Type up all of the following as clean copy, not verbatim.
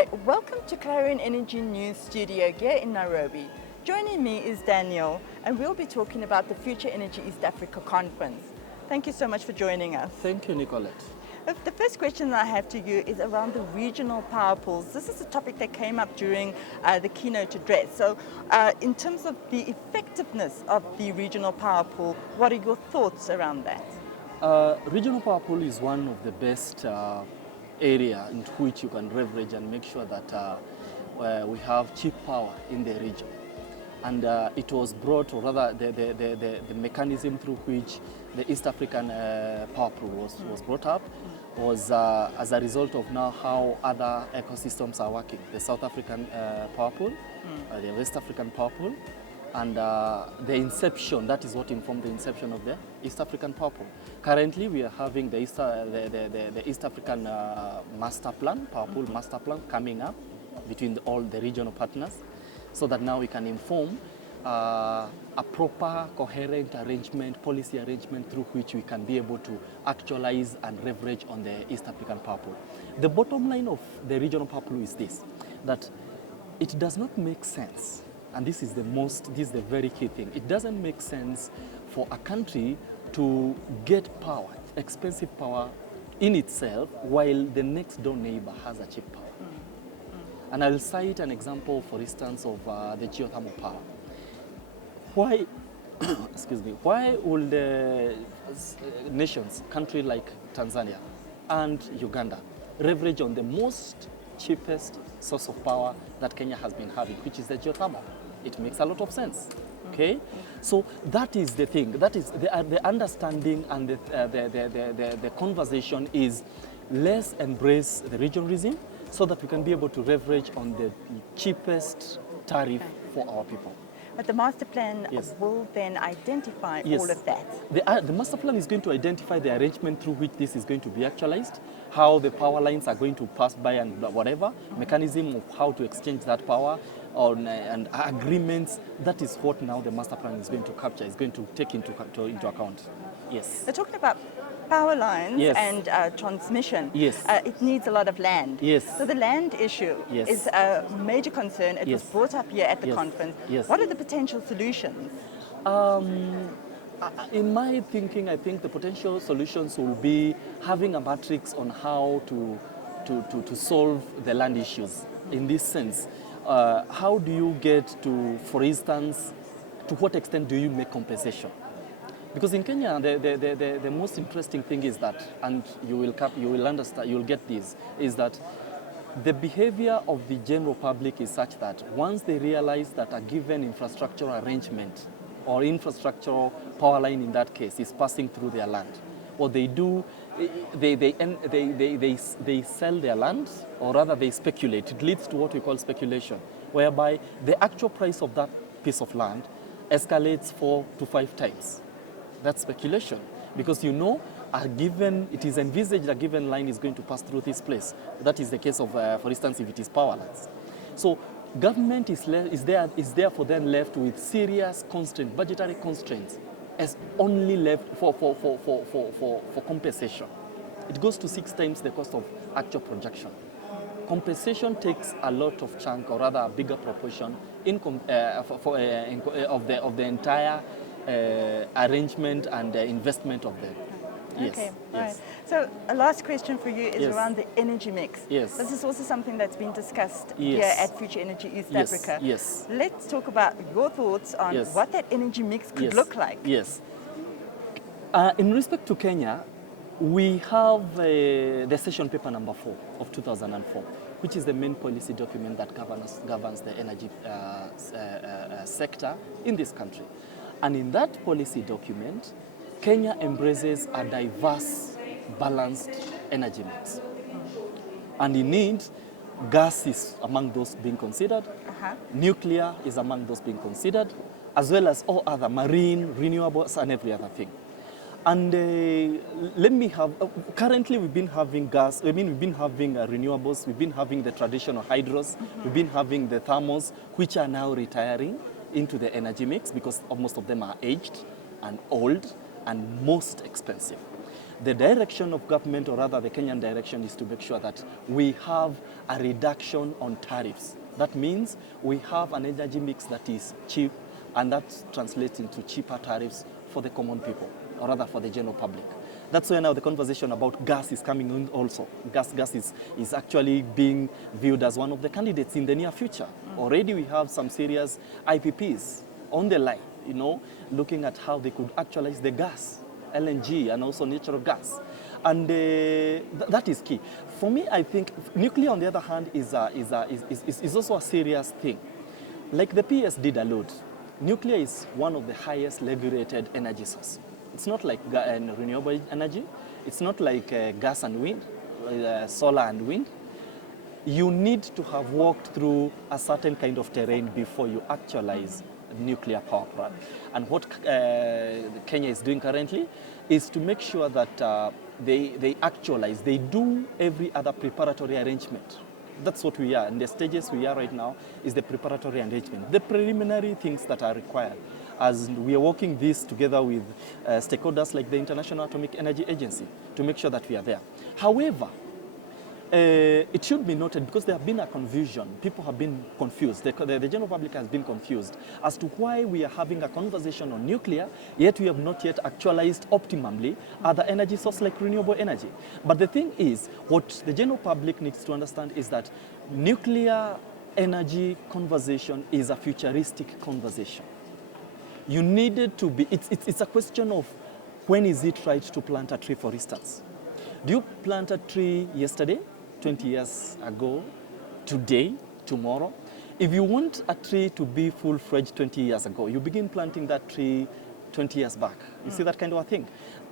Hi, welcome to Clarion Energy News Studio here in Nairobi. Joining me is Daniel, and we'll be talking about the Future Energy East Africa Conference. Thank you so much for joining us. Thank you, Nicolette. The first question I have to you is around the regional power pools. This is a topic that came up during the keynote address. So in terms of the effectiveness of the regional power pool, what are your thoughts around that? Regional power pool is one of the best area in which you can leverage and make sure that we have cheap power in the region. And it was brought, or rather the mechanism through which the East African power pool was brought up was as a result of now how other ecosystems are working. The South African power pool, the West African power pool, and the inception, that is what informed the inception of the East African power pool. Currently, we are having the East African master plan, power pool master plan coming up between all the regional partners, so that now we can inform a proper, coherent arrangement, policy arrangement through which we can be able to actualize and leverage on the East African power pool. The bottom line of the regional power pool is this, that it does not make sense, and this is the very key thing. It doesn't make sense for a country to get power, expensive power in itself, while the next door neighbor has a cheap power. And I'll cite an example, for instance, of the geothermal power. Why, excuse me, why would nations, country like Tanzania and Uganda, leverage on the most cheapest source of power that Kenya has been having, which is the geothermal? It makes a lot of sense. Okay, so that is the thing. That is the understanding, and the conversation is, let's embrace the regionalism so that we can be able to leverage on the cheapest tariff for our people. But the master plan will then identify all of that. The master plan is going to identify the arrangement through which this is going to be actualized, how the power lines are going to pass by, and whatever mechanism of how to exchange that power on, and agreements. That is what now the master plan is going to capture, is going to take into account. Yes. We're talking about power lines and transmission. Yes. It needs a lot of land. Yes. So the land issue is a major concern. It was brought up here at the conference. Yes. What are the potential solutions? In my thinking, I think the potential solutions will be having a matrix on how to solve the land issues. In this sense, how do you get to, for instance, to what extent do you make compensation? Because in Kenya, the most interesting thing is that, and you will understand, you will get this, is that the behavior of the general public is such that once they realize that a given infrastructural arrangement or infrastructural power line in that case is passing through their land, what they do, they sell their land, or rather they speculate. It leads to what we call speculation, whereby the actual price of that piece of land escalates 4 to 5 times. That's speculation, because it is envisaged a given line is going to pass through this place. That is the case of, for instance, if it is power lines. So government is therefore then left with serious constraints, budgetary constraints, as only left for compensation. It goes to 6 times the cost of actual projection. Compensation takes a lot of chunk, or rather a bigger proportion, of the entire arrangement and investment of them. Yes. Okay, right. So a last question for you is around the energy mix. Yes. This is also something that's been discussed here at Future Energy East Africa. Yes. Let's talk about your thoughts on what that energy mix could look like. Yes. In respect to Kenya, we have the session paper number 4 of 2004, which is the main policy document that governs the energy sector in this country. And in that policy document, Kenya embraces a diverse, balanced energy mix. And in it, gas is among those being considered, nuclear is among those being considered, as well as all other marine, renewables, and every other thing. And currently we've been having gas, we've been having renewables, we've been having the traditional hydros, we've been having the thermals, which are now retiring into the energy mix because most of them are aged and old and most expensive. The direction of government, or rather the Kenyan direction, is to make sure that we have a reduction on tariffs. That means we have an energy mix that is cheap, and that translates into cheaper tariffs for the common people, or rather for the general public. That's why now the conversation about gas is coming in also. Gas is actually being viewed as one of the candidates in the near future. Already we have some serious IPPs on the line, you know, looking at how they could actualize the gas, LNG, and also natural gas. And that is key. For me, I think nuclear, on the other hand, is also a serious thing. Like the PS did allude, nuclear is one of the highest regulated energy sources. It's not like renewable energy. It's not like gas and wind, solar and wind. You need to have walked through a certain kind of terrain before you actualize nuclear power plant. And what Kenya is doing currently is to make sure that they actualize, they do every other preparatory arrangement. That's what we are. In the stages we are right now is the preparatory arrangement, the preliminary things that are required. As we are working this together with stakeholders like the International Atomic Energy Agency to make sure that we are there. However, it should be noted, because there have been a confusion, people have been confused, the general public has been confused as to why we are having a conversation on nuclear, yet we have not yet actualized optimally other energy sources like renewable energy. But the thing is, what the general public needs to understand is that nuclear energy conversation is a futuristic conversation. You needed to be, it's a question of when is it right to plant a tree, for instance. Do you plant a tree yesterday, 20 years ago, today, tomorrow? If you want a tree to be full-fledged 20 years ago, you begin planting that tree 20 years back. You see that kind of a thing?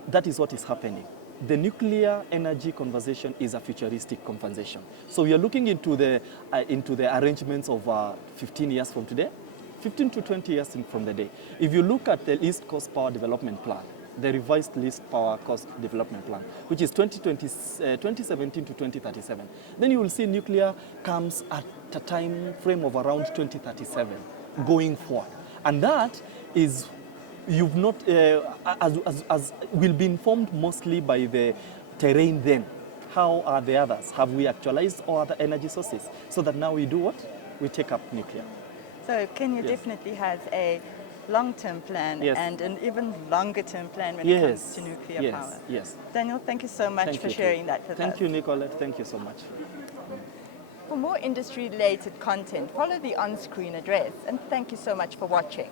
That is what is happening. The nuclear energy conversation is a futuristic conversation. So we are looking into the arrangements of 15 years from today, 15 to 20 years from the day. If you look at the East Coast Power Development Plan, the revised Least Power Cost Development Plan, which is 2017 to 2037, then you will see nuclear comes at a time frame of around 2037 going forward. And that is, you've not, as will be informed mostly by the terrain then. How are the others? Have we actualized all other energy sources? So that now we do what? We take up nuclear. So Kenya definitely has a long-term plan and an even longer-term plan when it comes to nuclear power. Yes. Daniel, thank you so much for sharing that with us. Thank you, Nicolette. Thank you so much. For more industry-related content, follow the on-screen address, and thank you so much for watching.